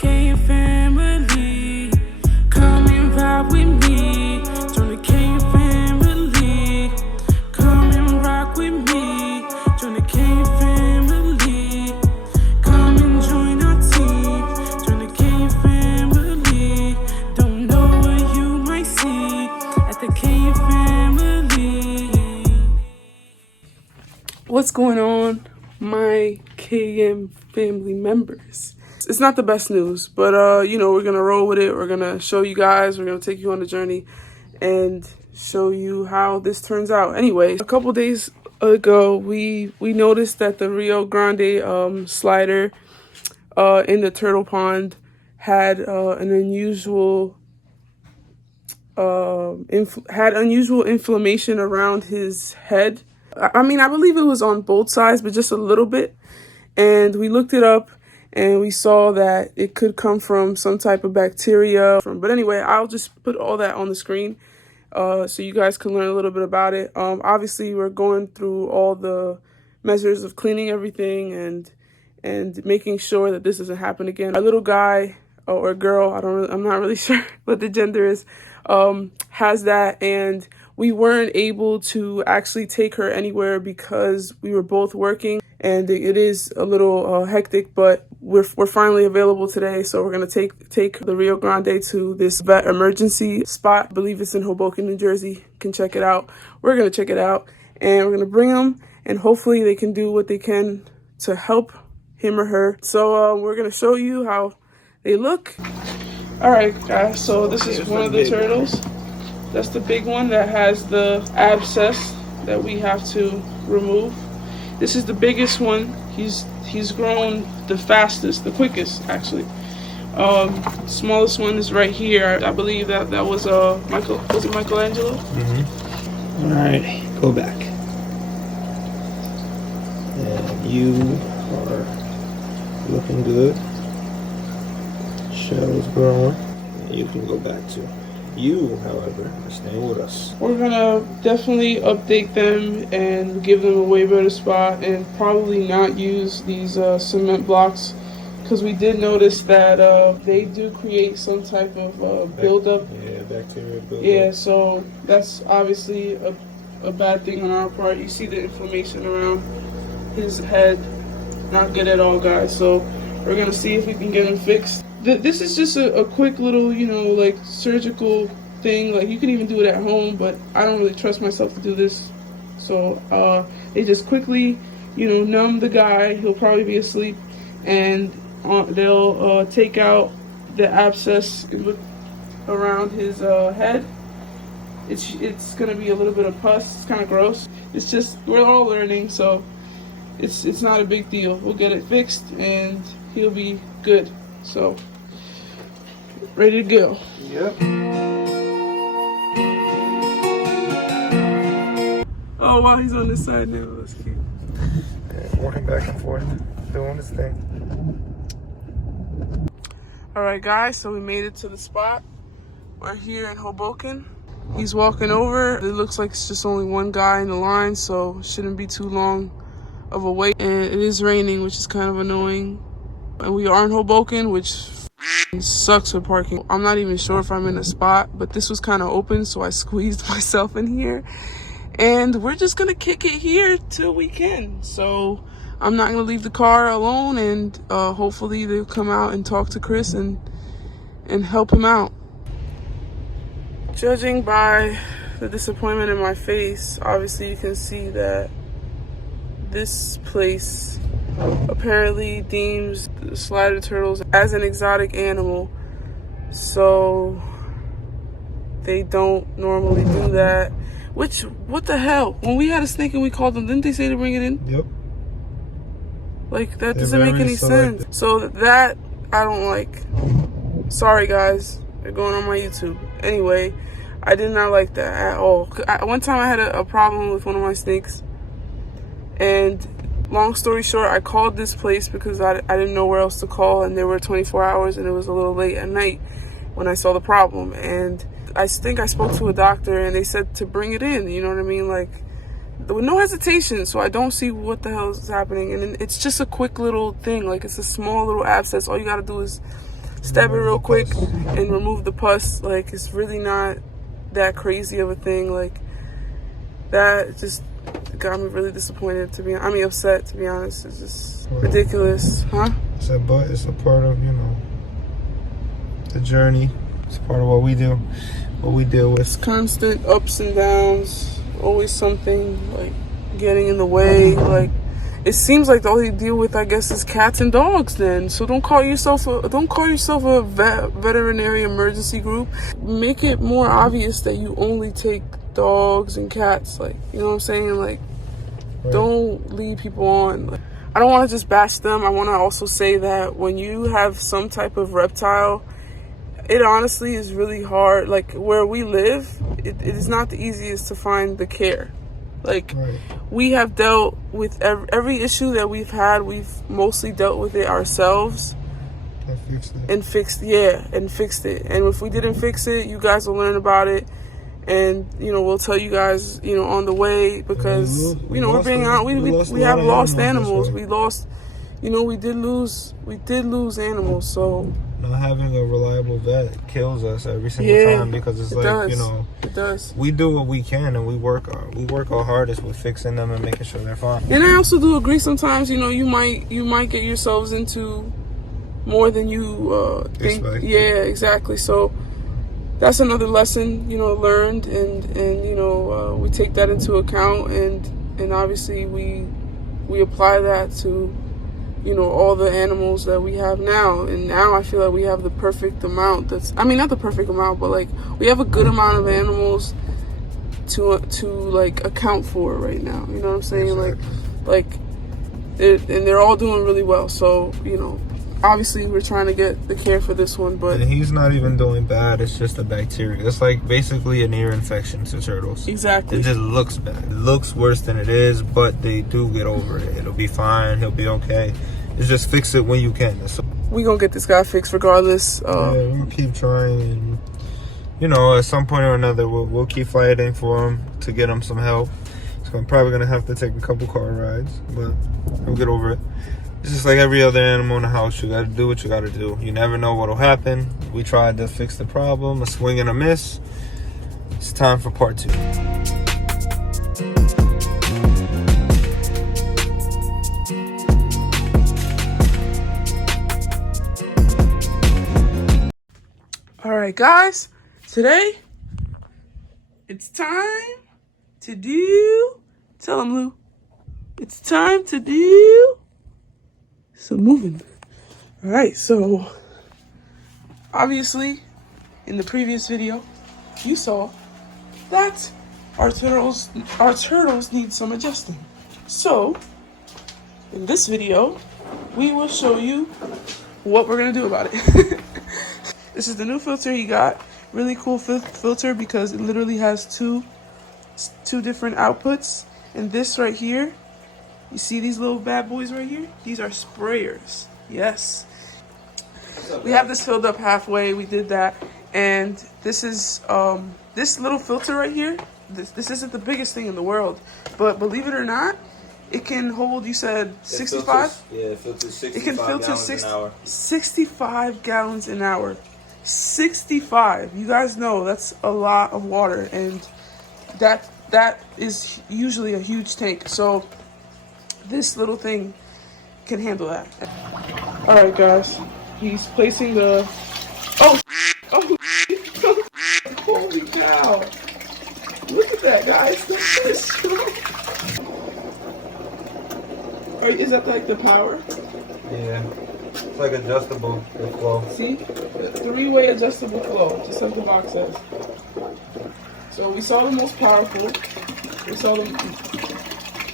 K family. Come and vibe with me. Join the K family. Come and rock with me. Join the K family. Come and join our team. Join the K family. Don't know what you might see at the K family. What's going on, my KM family members? It's not the best news, but you know, we're gonna roll with it. We're gonna show you guys, we're gonna take you on the journey and show you how this turns out. Anyway, a couple days ago we noticed that the Rio Grande slider in the turtle pond had an unusual inflammation around his head. I mean, I believe it was on both sides, but just a little bit. And we looked it up and we saw that it could come from some type of bacteria. But anyway, I'll just put all that on the screen so you guys can learn a little bit about it. Obviously, we're going through all the measures of cleaning everything and making sure that this doesn't happen again. A little guy or girl, I'm not really sure what the gender is, has that, and we weren't able to actually take her anywhere because we were both working, and it is a little hectic, but we're finally available today. So we're gonna take the Rio Grande to this vet emergency spot. I believe it's in Hoboken, New Jersey. You can check it out. We're gonna check it out, and we're gonna bring them, and hopefully they can do what they can to help him or her. So we're gonna show you how they look. All right, guys. So this is one of the turtles. That's the big one that has the abscess that we have to remove. This is the biggest one. He's grown the fastest, the quickest actually. Smallest one is right here. I believe that was Michelangelo? Mm-hmm. All right, go back. And you are looking good. Shell is growing. And you can go back too. You, however, are staying with us. We're gonna definitely update them and give them a way better spot, and probably not use these cement blocks, because we did notice that they do create some type of buildup. Yeah, bacteria buildup. Yeah, so that's obviously a bad thing on our part. You see the inflammation around his head. Not good at all, guys. So we're gonna see if we can get him fixed. This is just a quick little, you know, like surgical thing. Like, you can even do it at home, but I don't really trust myself to do this. So they just quickly, you know, numb the guy. He'll probably be asleep, and they'll take out the abscess around his head. It's gonna be a little bit of pus. It's kind of gross. It's just, we're all learning, so it's not a big deal. We'll get it fixed and he'll be good. So, ready to go. Yep. Oh, wow, he's on this side now. That's cute. Yeah, walking back and forth, doing his thing. All right, guys, so we made it to the spot. We're here in Hoboken. He's walking over. It looks like it's just only one guy in the line, so it shouldn't be too long of a wait. And it is raining, which is kind of annoying. And we are in Hoboken, which sucks for parking. I'm not even sure if I'm in a spot, but this was kind of open, so I squeezed myself in here. And we're just gonna kick it here till we can. So I'm not gonna leave the car alone, and hopefully they'll come out and talk to Kris and help him out. Judging by the disappointment in my face, obviously you can see that this place apparently deems the slider turtles as an exotic animal, so they don't normally do that. Which, what the hell? When we had a snake and we called them, didn't they say to bring it in? Yep. Like, that doesn't make any sense. So that I don't like. Sorry guys, they're going on my YouTube. Anyway, I did not like that at all. One time I had a problem with one of my snakes, and long story short, I called this place because I didn't know where else to call, and there were 24 hours, and it was a little late at night when I saw the problem. And I think I spoke to a doctor, and they said to bring it in, you know what I mean? Like, there was no hesitation, so I don't see what the hell is happening. And it's just a quick little thing, like it's a small little abscess. All you gotta do is stab it real quick and remove the pus. Like, it's really not that crazy of a thing. Like, that just got me really disappointed, upset, to be honest. It's just ridiculous, huh? But it's a part of, the journey. It's part of what we do, what we deal with. It's constant ups and downs, always something, like, getting in the way. Like, it seems like all you deal with, I guess, is cats and dogs then. So don't call yourself a veterinary emergency group. Make it more obvious that you only take dogs and cats. Like, you know what I'm saying? Like, right. Don't lead people on. Like, I don't want to just bash them. I want to also say that when you have some type of reptile, it honestly is really hard. Like, where we live, it is not the easiest to find the care. Like, right. We have dealt with every issue that we've had. We've mostly dealt with it ourselves. And fixed it. And if we didn't fix it, you guys will learn about it. And, we'll tell you guys, on the way, because, we have lost animals. We lost, we did lose animals. So not having a reliable vet kills us every single time, because it's like, it does. We do what we can, and we work our hardest with fixing them and making sure they're fine. And I also do agree sometimes, you might get yourselves into more than you think. Expect. Yeah, exactly. So that's another lesson, learned, and we take that into account, and obviously we apply that to all the animals that we have now. And now I feel like we have the perfect amount. Not the perfect amount, but like, we have a good amount of animals to like account for right now. You know what I'm saying? Exactly. And they're all doing really well. So, obviously we're trying to get the care for this one, but and he's not even doing bad. It's just a bacteria. It's like basically an ear infection to turtles. Exactly. It just looks bad. It looks worse than it is, but they do get over it. It'll be fine. He'll be okay. It's just fix it when you can. So we gonna get this guy fixed regardless. We'll keep trying, and at some point or another, we'll keep fighting for him to get him some help. So I'm probably gonna have to take a couple car rides, but we'll get over it. It's just like every other animal in the house. You gotta do what you gotta do. You never know what'll happen. We tried to fix the problem, a swing and a miss. It's time for part 2. All right, guys. Today, it's time to do. Tell him, Lou. It's time to do some moving. All right, so obviously in the previous video you saw that our turtles need some adjusting. So in this video we will show you what we're gonna do about it. This is the new filter he got. Really cool filter because it literally has two different outputs. And this right here, you see these little bad boys right here? These are sprayers. Yes. We have this filled up halfway. We did that. And this is this little filter right here. This isn't the biggest thing in the world, but believe it or not, it can hold, you said 65? It filters 65 it can filter gallons an hour. 65 gallons an hour. 65. You guys know that's a lot of water, and that is usually a huge tank. So this little thing can handle that. All right, guys. He's placing the. Oh, holy cow! Look at that, guys. This is strong. Is that like the power? Yeah. It's like adjustable flow. See? 3-way adjustable flow, just like the box says. So we saw the most powerful. We saw the.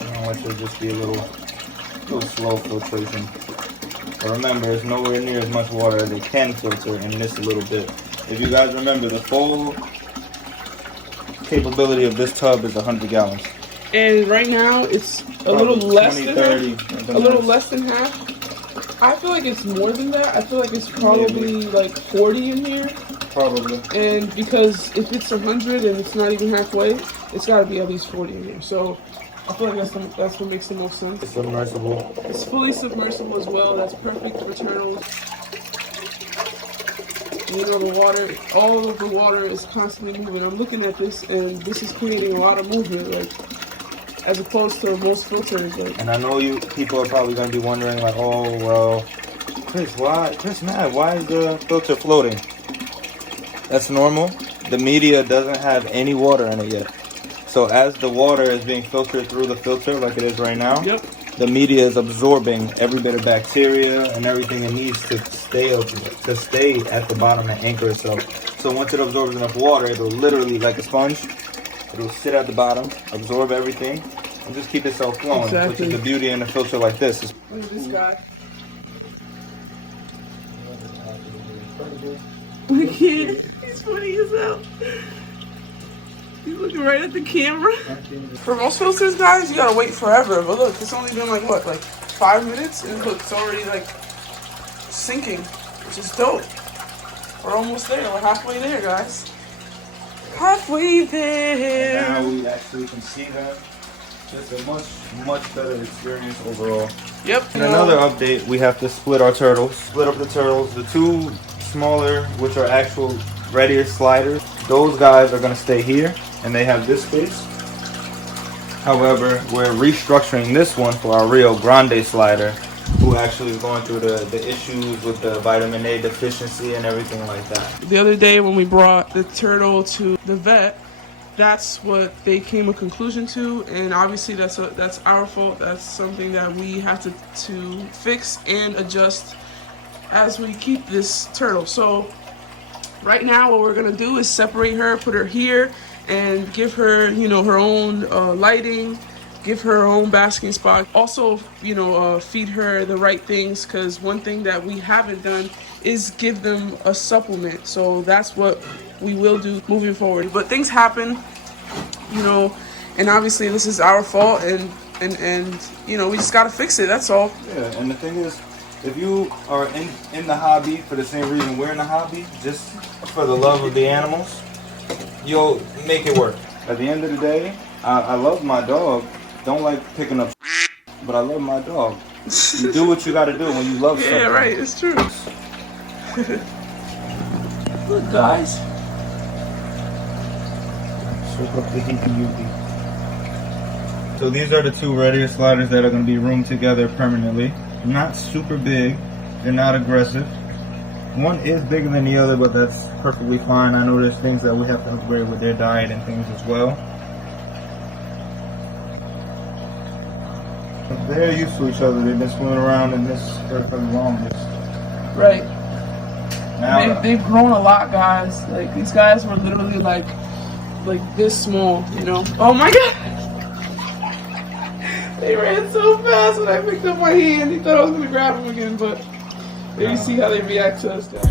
I want you to just be a little slow filtration. But remember, it's nowhere near as much water as it can filter in this little bit. If you guys remember, the full capability of this tub is 100 gallons. And right now it's a little less than half. A little less than half. I feel like it's more than that. I feel like it's probably like 40 in here. Probably. And because if it's 100 and it's not even halfway, it's got to be at least 40 in here. So I feel like that's what makes the most sense. It's submersible. It's fully submersible as well. That's perfect for turtles. You know, the water, all of the water is constantly moving. I'm looking at this, and this is creating a lot of movement, like, as opposed to most filters. Like. And I know you people are probably going to be wondering, like, oh, well, Kris, Mav, why is the filter floating? That's normal. The media doesn't have any water in it yet. So as the water is being filtered through the filter, like it is right now, Yep. the media is absorbing every bit of bacteria and everything it needs to stay at the bottom and anchor itself. So once it absorbs enough water, it'll literally, like a sponge, it'll sit at the bottom, absorb everything, and just keep itself flowing. Exactly. Which is the beauty in a filter like this. Look at this guy. I can't. He's funny as hell. He's looking right at the camera. For most filters, guys, you gotta wait forever. But look, it's only been like 5 minutes, and look, it's already like sinking, which is dope. We're almost there. We're halfway there, guys. Halfway there. And now we actually can see them. Just a much better experience overall. Yep. And another update, we have to split our turtles. Split up the turtles. The two smaller, which are actual readier sliders, those guys are going to stay here, and they have this space. However, we're restructuring this one for our Rio Grande slider, who actually is going through the issues with the vitamin A deficiency and everything like that. The other day when we brought the turtle to the vet, that's what they came a conclusion to, and obviously that's our fault. That's something that we have to fix and adjust as we keep this turtle. So right now what we're gonna do is separate her, put her here, and give her, you know, her own lighting, give her own basking spot. Also, you know, feed her the right things, because one thing that we haven't done is give them a supplement. So that's what we will do moving forward. But things happen, you know, and obviously this is our fault, and you know, we just gotta fix it. That's all. Yeah, and the thing is, if you are in the hobby for the same reason we're in the hobby, just for the love of the animals, you'll make it work. At the end of the day, I love my dog. Don't like picking up, but I love my dog. You do what you gotta do when you love something. Yeah, right. It's true. Look, guys. So these are the two readier sliders that are going to be roomed together permanently. Not super big. They're not aggressive. One is bigger than the other, but that's perfectly fine. I know there's things that we have to upgrade with their diet and things as well. They're used to each other. They've been swimming around in this for the longest. Right. Now They've grown a lot, guys. Like, these guys were literally like this small, you know. Oh my god! They ran so fast when I picked up my hand. He thought I was gonna grab him again, but maybe see how they react to us now.